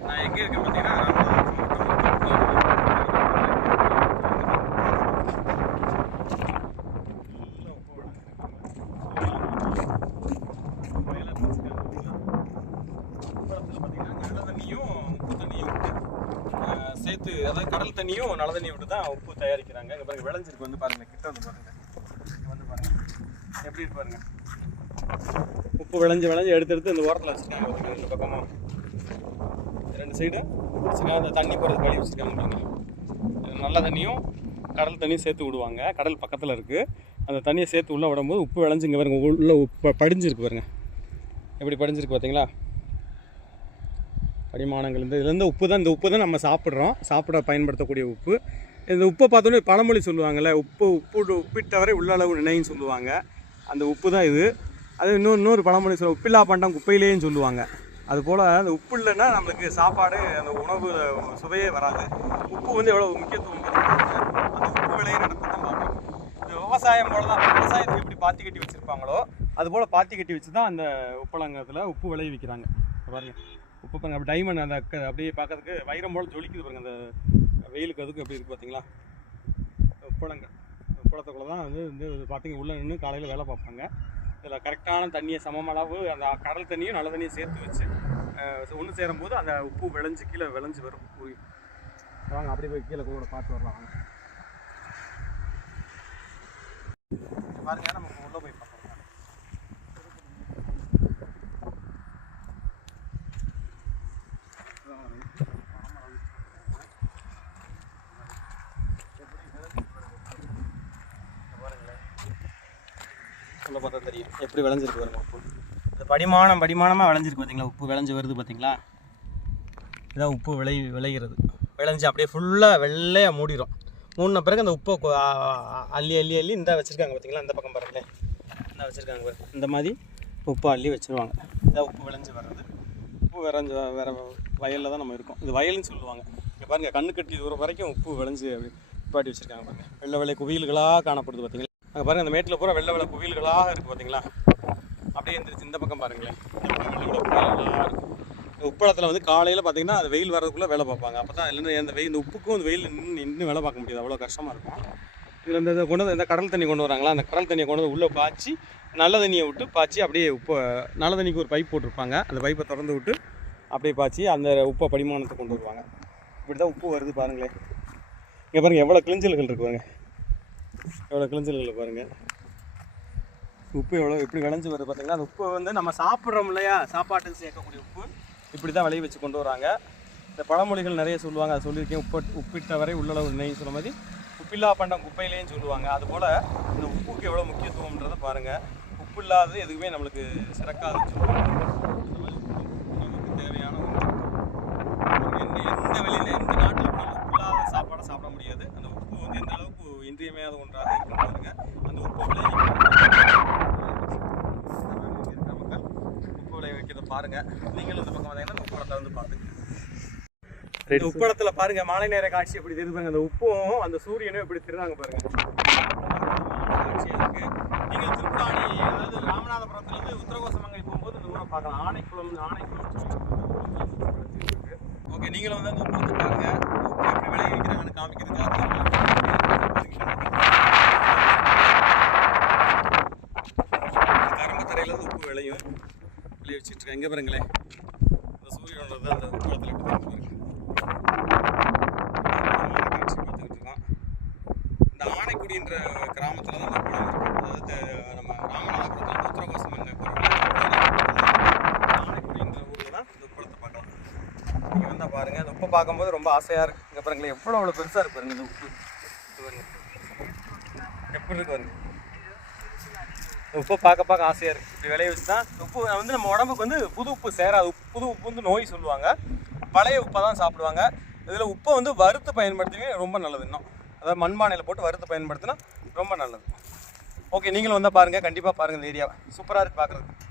நான் எங்கே இருக்கேன் பார்த்தீங்கன்னா சேர்த்து அதாவது கடல் தண்ணியும் நல்ல தண்ணியும் விட்டு தான் உப்பு தயாரிக்கிறாங்க இங்கே பாருங்க விளைஞ்சிருக்கு வந்து பாருங்க கிட்ட வந்து பாருங்க இங்க வந்து பாருங்க எப்படி இருக்கு பாருங்க உப்பு விளைஞ்சு விளைஞ்சு எடுத்து எடுத்து இந்த ஓரத்தில் வச்சுருக்காங்க ரெண்டு பக்கமும் ரெண்டு சைடும் வச்சுருக்காங்க அந்த தண்ணி போகிறது கழுவி வச்சுருக்காங்க நல்ல தண்ணியும் கடல் தண்ணியும் சேர்த்து விடுவாங்க. கடல் பக்கத்தில் இருக்குது அந்த தண்ணியை சேர்த்து உள்ளே விடும்போது உப்பு விளைஞ்சு இங்கே பாருங்க உள்ளே உப்பு படிஞ்சிருக்கு பாருங்க. எப்படி படிஞ்சிருக்கு பார்த்தீங்களா? படிமானங்கள் இந்த இதுலேருந்து உப்பு தான் இந்த உப்பு தான் நம்ம சாப்பிட்றோம். சாப்பிட பயன்படுத்தக்கூடிய உப்பு. இந்த உப்பை பார்த்தோன்னே பழமொழி சொல்லுவாங்கள்ல உப்பு உப்பு உப்பிட்டவரை உள்ளளவு நினைன்னு சொல்லுவாங்க. அந்த உப்பு தான் இது. அது இன்னொரு இன்னொரு பழமொழி சொல்லுவாங்க உப்பில்லா பண்டம் குப்பையிலேயும் சொல்லுவாங்க. அதுபோல் அந்த உப்பு இல்லைன்னா நம்மளுக்கு சாப்பாடு அந்த உணவு சுவையே வராது. உப்பு வந்து எவ்வளோ முக்கியத்துவம் அந்த உப்பு விலையை நடத்த பார்க்கணும். இந்த விவசாயம் போல தான் விவசாயத்துக்கு எப்படி பாத்தி கட்டி வச்சுருப்பாங்களோ அதுபோல் பாத்தி கட்டி வச்சு தான் அந்த உப்பளங்கத்தில் உப்பு விளைவிக்கிறாங்க பாருங்க. உப்பு பாருங்க அப்படி டைமண்ட் அந்த க- அப்படியே பார்க்கறதுக்கு வைரம் போல் ஜொலிக்குது பாருங்க. அந்த வெயிலுக்கு அதுக்கு எப்படி இருக்குது பார்த்தீங்களா உப்பளங்க உப்பளத்துக்குள்ள தான் வந்து வந்து பார்த்தீங்க உள்ளே நின்று காலையில் வேலை பார்ப்பாங்க. இதில் கரெக்டான தண்ணியை சமம் அளவு அந்த கடல் தண்ணியும் நல்ல தண்ணியும் சேர்த்து வச்சு ஒன்று சேரும்போது அந்த உப்பு விளைஞ்சு கீழே விளைஞ்சு வரும் உரி வாங்க அப்படியே போய் கீழே கூட பார்த்து வரலாம் வாங்க. பாருங்க நம்ம உள்ளே போய் பார்க்கலாம். சொல்ல பார்த்தா தெரியும். எப்படி விளைஞ்சிருக்கு பாருங்க உப்பு. இந்த படிமானம் படிமானமாக விளைஞ்சிருக்கு பார்த்தீங்களா? உப்பு விளைஞ்சு வருது பார்த்தீங்களா? இதான் உப்பு விளை விளைகிறது. விளைஞ்சு அப்படியே ஃபுல்லாக வெள்ளையாக மூடிடும் மூடின பிறகு அந்த உப்பை அள்ளி அள்ளி அள்ளி இந்த வச்சுருக்காங்க பார்த்தீங்களா? இந்த பக்கம் பாருங்களேன். இந்த வச்சுருக்காங்க பாருங்க இந்த மாதிரி உப்பை அள்ளி வச்சுருவாங்க. இதான் உப்பு விளைஞ்சு வர்றது. உப்பு விளைஞ்சு வேற வயலில் தான் நம்ம இருக்கோம். இது வயல்னு சொல்லுவாங்க. இங்கே பாருங்கள் கண்ணு கட்டி தூரம் வரைக்கும் உப்பு விளைஞ்சு அப்படி நிப்பாட்டி வச்சுருக்காங்க பாருங்க. வெள்ளை வெள்ளை குவியல்களாக காணப்படுது பார்த்தீங்களா? அங்கே பாருங்கள் அந்த மேட்டில் பூரா வெள்ளை வெள்ளை குவில்களாக இருக்குது பார்த்தீங்களா அப்படியே இருந்துருச்சு இந்த பக்கம் பாருங்களேன். இந்த இருக்கும் இந்த உப்பளத்தில் வந்து காலையில் பார்த்தீங்கன்னா அது வெயில் வரதுக்குள்ளே வேலை பார்ப்பாங்க. அப்போ தான் இல்லைன்னா அந்த வெயில் இந்த உப்புக்கும் அந்த வெயில் நின்று நின்று வேலை பார்க்க முடியாது. அவ்வளோ கஷ்டமாக இருக்கும். இதில் இந்த இதை கொண்டு வந்து இந்த கடல் தண்ணி கொண்டு வராங்களா? அந்த கடல் தண்ணியை கொண்டு வந்து உள்ளே பாய்ச்சி நல்ல தண்ணியை விட்டு பாய்ச்சி அப்படியே உப்பை நல்ல தண்ணிக்கு ஒரு பைப் போட்டிருப்பாங்க. அந்த பைப்பை திறந்து விட்டு அப்படியே பாய்ச்சி அந்த உப்பை படிமானத்தை கொண்டு வருவாங்க. இப்படி தான் உப்பு வருது பாருங்களேன். இங்கே பாருங்கள் எவ்வளோ கிளிஞ்சல்கள் இருக்குவாங்க எவ்வளோ கிழிஞ்சல்களை பாருங்கள் உப்பு எவ்வளோ எப்படி விளைஞ்சு வருது பார்த்தீங்கன்னா அந்த உப்பு வந்து நம்ம சாப்பிட்றோம் இல்லையா? சாப்பாட்டுக்கு சேர்க்கக்கூடிய உப்பு. இப்படி தான் விளைய வச்சு கொண்டு வராங்க. இந்த பழமொழிகள் நிறைய சொல்லுவாங்க. அதை சொல்லியிருக்கேன். உப்பு உப்பிட்ட வரை உள்ளளவு நினைன்னு சொன்ன மாதிரி. உப்பில்லா பண்டம் குப்பையிலேயும் சொல்லுவாங்க. அதுபோல் இந்த உப்புக்கு எவ்வளோ முக்கியத்துவம்ன்றதை பாருங்கள் உப்பு இல்லாதது எதுவுமே நம்மளுக்கு சிறக்காதுன்னு சொல்லுவாங்க அந்த மாதிரி உப்பு நமக்கு தேவையான ஒன்று எந்த எந்த வெளியில் எந்த நாட்டில் கூட உப்பு இல்லாத சாப்பாடை சாப்பிட முடியாது அந்த உப்பு வந்து எந்த அளவுக்கு இன்றியமையாத ஒன்றாக இருக்கும் பாருங்க அந்த உப்பு விளைவிக்கிற மக்கள் உப்பு விளைவிக்கிறத பாருங்க. நீங்களும் இந்த பக்கம் வந்தீங்கன்னா இந்த உப்பளத்தை வந்து பாருங்க. இந்த உப்பளத்துல பாருங்க மாலை நேர காட்சி எப்படி தெரியுது பாருங்க. அந்த உப்பும் அந்த சூரியனும் எப்படி திருறாங்க பாருங்க. காட்சியா இருக்கு. நீங்கள் திருப்பராணி அதாவது ராமநாதபுரத்துல இருந்து உத்தரகோசமங்கை போகும்போது இந்த ஊரை பார்க்கலாம். ஆனைக்குளம் ஆனைக்குளம் ஓகே நீங்களும் வந்து அந்த உப்பளத்தை பாருங்க உப்பு எப்படி விளைவிக்கிறாங்கன்னு காமிக்கிறதுக்காக கரும்புத்தரையில இருந்து உப்பு விளையும் விளைவிச்சிட்டு இருக்காங்க இங்க பாருங்களேன்? இந்த சூரியனோட தான் அந்த குளத்தில் எப்படி பாருங்க காட்சி பார்த்துக்கிட்டு இருக்கோம் இந்த ஆனைக்குடின்ற கிராமத்தில் தான் இந்த குளம் அதாவது நம்ம ராமநாதபுரத்தில் உத்தரகோசம் அங்கே ஆனைக்குடின்ற ஊரில் தான் இந்த குளத்தை பார்க்கலாம். நீங்கள் வந்தால் பாருங்கள் இந்த உப்பை பார்க்கும்போது ரொம்ப ஆசையாக இருக்குது இங்கே பாருங்களேன் எவ்வளோ அவ்வளோ பெருசாக இருக்கு பாருங்கள் இந்த உப்பு. எப்படி இருக்கு பாருங்கள் உப்பு பார்க்க பார்க்க ஆசையாக இருக்குது இப்படி விளைய வச்சு தான் உப்பு வந்து நம்ம உடம்புக்கு வந்து புது உப்பு சேராது. உப்பு- புது உப்பு வந்து நோய் சொல்லுவாங்க. பழைய உப்பை தான் சாப்பிடுவாங்க. இதில் உப்பை வந்து வறுத்து பயன்படுத்தினே ரொம்ப நல்லது இன்னும். அதாவது மண்பானையில் போட்டு வறுத்து பயன்படுத்தினா ரொம்ப நல்லது. ஓகே நீங்களும் வந்தால் பாருங்கள் கண்டிப்பாக பாருங்கள் இந்த ஏரியாவை சூப்பராக இருக்குது பார்க்குறதுக்கு